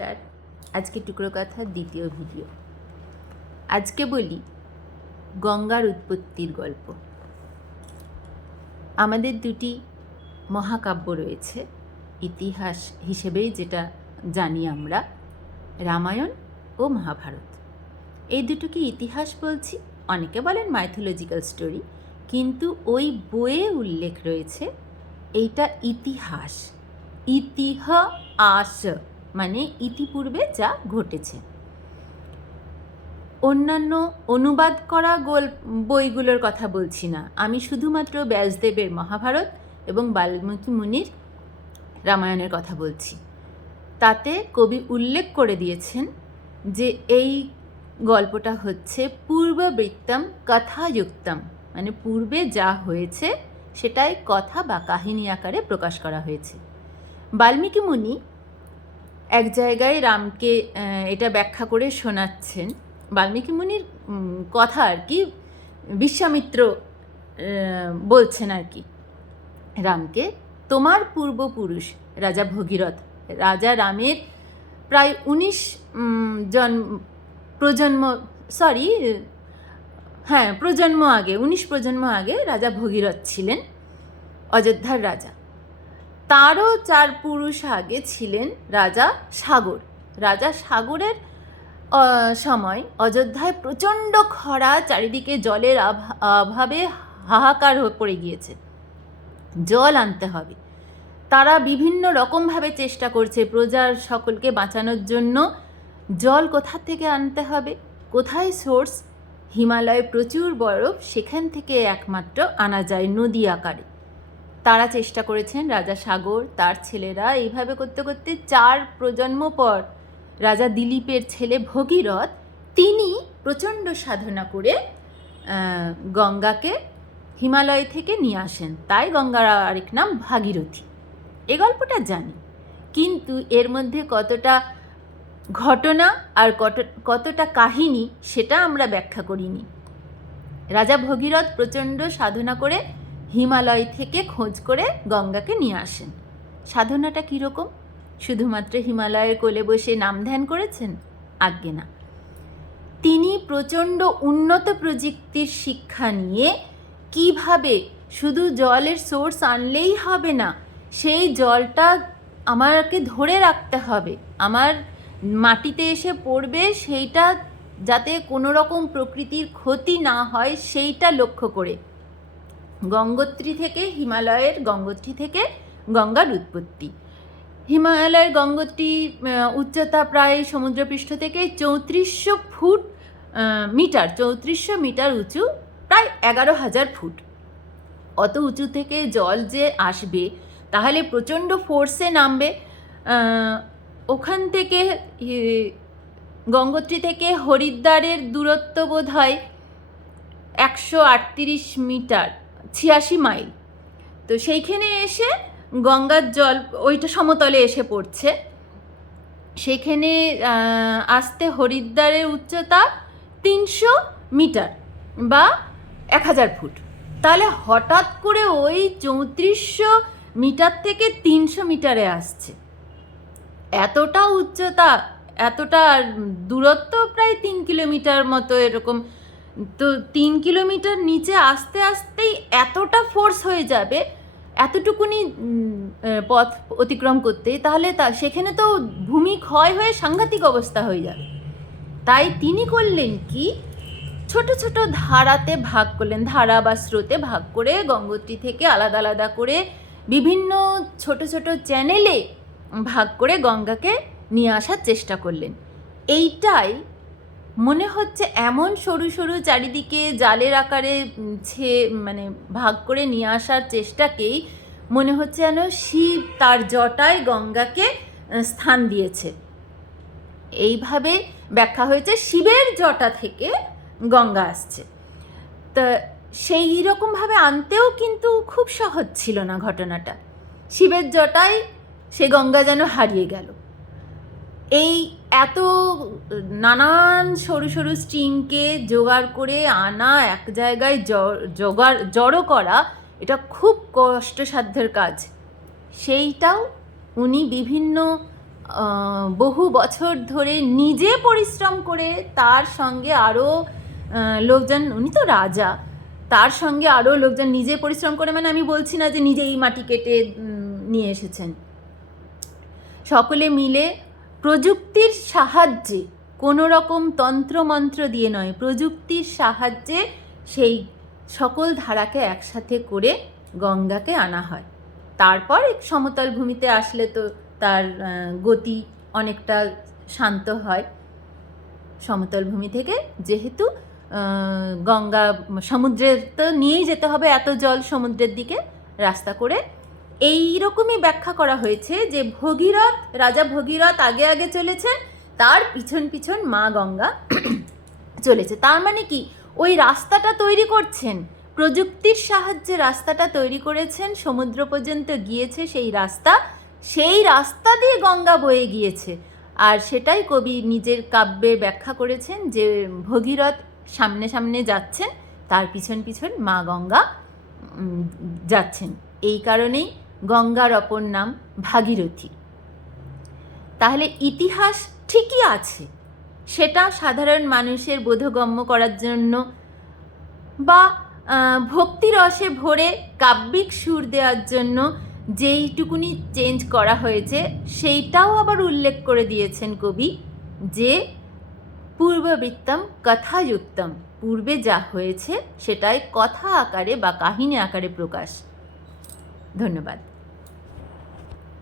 নমস্কার। আজকে টুকরো কথার দ্বিতীয় ভিডিও। আজকে বলি গঙ্গার উৎপত্তির গল্প। আমাদের দুটি মহাকাব্য রয়েছে ইতিহাস হিসেবেই, যেটা জানি আমরা, রামায়ণ ও মহাভারত। এই দুটোকে ইতিহাস বলছি, অনেকে বলেন মাইথোলজিক্যাল স্টোরি, কিন্তু ওই বইয়ে উল্লেখ রয়েছে এইটা ইতিহাস। ইতিহাস মানে ইতিপূর্বে যা ঘটেছে। অন্যান্য অনুবাদ করা বইগুলোর কথা বলছি না, আমি শুধুমাত্র ব্যাসদেবের মহাভারত এবং বাল্মীকি মুনির রামায়ণের কথা বলছি। তাতে কবি উল্লেখ করে দিয়েছেন যে এই গল্পটা হচ্ছে পূর্ববৃত্তম কথাযুক্তম, মানে পূর্বে যা হয়েছে সেটাই কথা বা কাহিনী আকারে প্রকাশ করা হয়েছে। বাল্মীকি মুনি এক জায়গায় রামকে এটা ব্যাখ্যা করে শোনাচ্ছেন। বাল্মীকি মুনির কথা আর কি, বিশ্বামিত্র বলছেন আর কি রামকে, তোমার পূর্বপুরুষ রাজা ভগীরথ, রাজা রামের প্রায় 19 প্রজন্ম আগে রাজা ভগীরথ ছিলেন অযোধ্যার রাজা। তারও 4 পুরুষ আগে ছিলেন রাজা সাগর। রাজা সাগরের সময় অযোধ্যায় প্রচণ্ড খরা, চারিদিকে জলের অভাবে হাহাকার হয়ে পড়ে গিয়েছে, জল আনতে হবে। তারা বিভিন্ন রকমভাবে চেষ্টা করছে প্রজার সকলকে বাঁচানোর জন্য। জল কোথা থেকে আনতে হবে, কোথায় সোর্স? হিমালয়ে প্রচুর বরফ, সেখান থেকে একমাত্র আনা যায় নদী আকারে। তারা চেষ্টা করেছেন, রাজা সাগর, তার ছেলেরা। এইভাবে করতে করতে 4 প্রজন্ম পর রাজা দিলীপের ছেলে ভগীরথ, তিনি প্রচণ্ড সাধনা করে গঙ্গাকে হিমালয় থেকে নিয়ে আসেন। তাই গঙ্গার আরেক নাম ভাগীরথী। এই গল্পটা জানি, কিন্তু এর মধ্যে কতটা ঘটনা আর কতটা কাহিনী সেটা আমরা ব্যাখ্যা করিনি। রাজা ভগীরথ প্রচণ্ড সাধনা করে হিমালয় থেকে খোঁজ করে গঙ্গাকে নিয়ে আসেন। সাধনাটা কীরকম? শুধুমাত্র হিমালয়ের কোলে বসে নাম ধ্যান করেছেন? আজ্ঞে না। তিনি প্রচণ্ড উন্নত প্রযুক্তির শিক্ষা নিয়ে কিভাবে শুধু জলের সোর্স আনলেই হবে না, সেই জলটা আমাকে ধরে রাখতে হবে, আমার মাটিতে এসে পড়বে, সেইটা যাতে কোনো রকম প্রকৃতির ক্ষতি না হয় সেইটা লক্ষ্য করে হিমালয়ের গঙ্গোত্রী থেকে গঙ্গার উৎপত্তি। হিমালয়ের গঙ্গোত্রী উচ্চতা প্রায় সমুদ্রপৃষ্ঠ থেকে 3400 মিটার উঁচু, প্রায় 11,000 ফুট। অত উঁচু থেকে জল যে আসবে, তাহলে প্রচণ্ড ফোর্সে নামবে। ওখান থেকে গঙ্গোত্রী থেকে হরিদ্বারের দূরত্ব বোধ হয় 138 মিটার, 86 মাইল। তো সেইখানে এসে গঙ্গার জল ওইটা সমতলে এসে পড়ছে। সেখানে আসতে হরিদ্বারের উচ্চতা 300 মিটার বা 1000 ফুট। তাহলে হঠাৎ করে ওই 3400 মিটার থেকে 300 মিটারে আসছে। এতটা উচ্চতা, এতটা দূরত্ব, প্রায় 3 কিলোমিটার মতো এরকম। তো 3 কিলোমিটার নিচে আসতে আসতেই এতটা ফোর্স হয়ে যাবে, এতটুকুনি পথ অতিক্রম করতে, তাহলে সেখানে তো ভূমি ক্ষয় হয়ে সাংঘাতিক অবস্থা হয়ে যাবে। তাই তিনি করলেন কি, ছোট ছোট ধারাতে ভাগ করলেন, ধারা বা স্রোতে ভাগ করে গঙ্গোত্রী থেকে আলাদা আলাদা করে বিভিন্ন ছোট ছোট চ্যানেলে ভাগ করে গঙ্গাকে নিয়ে আসার চেষ্টা করলেন। এইটাই মনে হচ্ছে, এমন সরু সরু চারিদিকে জালের আকারে মানে ভাগ করে নিয়ে আসার চেষ্টাকেই মনে হচ্ছে যেন শিব তার জটায় গঙ্গাকে স্থান দিয়েছে। এইভাবে ব্যাখ্যা হয়েছে, শিবের জটা থেকে গঙ্গা আসছে। তা সেই রকমভাবে আনতেও কিন্তু খুব সহজ ছিল না ঘটনাটা। শিবের জটায় সে গঙ্গা যেন হারিয়ে গেল। এই এত নানান সরু সরু স্ট্রিংকে জোগাড় করে আনা, এক জায়গায় জড়ো করা, এটা খুব কষ্টসাধ্যের কাজ। সেইটাও উনি বিভিন্ন বহু বছর ধরে নিজে পরিশ্রম করে তার সঙ্গে আরও লোকজন, উনি তো রাজা, তার সঙ্গে আরও লোকজন নিজে পরিশ্রম করে, মানে আমি বলছি না যে নিজেই মাটি কেটে নিয়ে এসেছেন, সকলে মিলে প্রযুক্তির সাহায্যে, কোনো রকম তন্ত্রমন্ত্র দিয়ে নয়, প্রযুক্তির সাহায্যে সেই সকল ধারাকে একসাথে করে গঙ্গাকে আনা হয়। তারপর সমতল ভূমিতে আসলে তো তার গতি অনেকটা শান্ত হয়। সমতল ভূমি থেকে যেহেতু গঙ্গা সমুদ্রের তো নিয়েই যেতে হবে, এত জল সমুদ্রের দিকে রাস্তা করে, এই রকমই ব্যাখ্যা করা হয়েছে যে ভগীরথ, রাজা ভগীরথ আগে আগে চলেছেন, তার পিছন পিছন মা গঙ্গা চলেছে। তার মানে কি, ওই রাস্তাটা তৈরি করছেন, প্রযুক্তির সাহায্যে রাস্তাটা তৈরি করেছেন, সমুদ্র পর্যন্ত গিয়েছে সেই রাস্তা দিয়ে গঙ্গা বয়ে গিয়েছে। আর সেটাই কবি নিজের কাব্যে ব্যাখ্যা করেছেন যে ভগীরথ সামনে সামনে যাচ্ছেন, তার পিছন পিছন মা গঙ্গা যাচ্ছেন। এই কারণেই গঙ্গার অপর নাম ভাগীরথী। তাহলে ইতিহাস ঠিকই আছে, সেটা সাধারণ মানুষের বোধগম্য করার জন্য বা ভক্তিরসে ভরে কাব্যিক সুর দেওয়ার জন্য যেইটুকুনি চেঞ্জ করা হয়েছে, সেইটাও আবার উল্লেখ করে দিয়েছেন কবি যে পূর্ববৃত্তম কথাযুক্তম, পূর্বে যা হয়েছে সেটাই কথা আকারে বা কাহিনী আকারে প্রকাশ। ধন্যবাদ।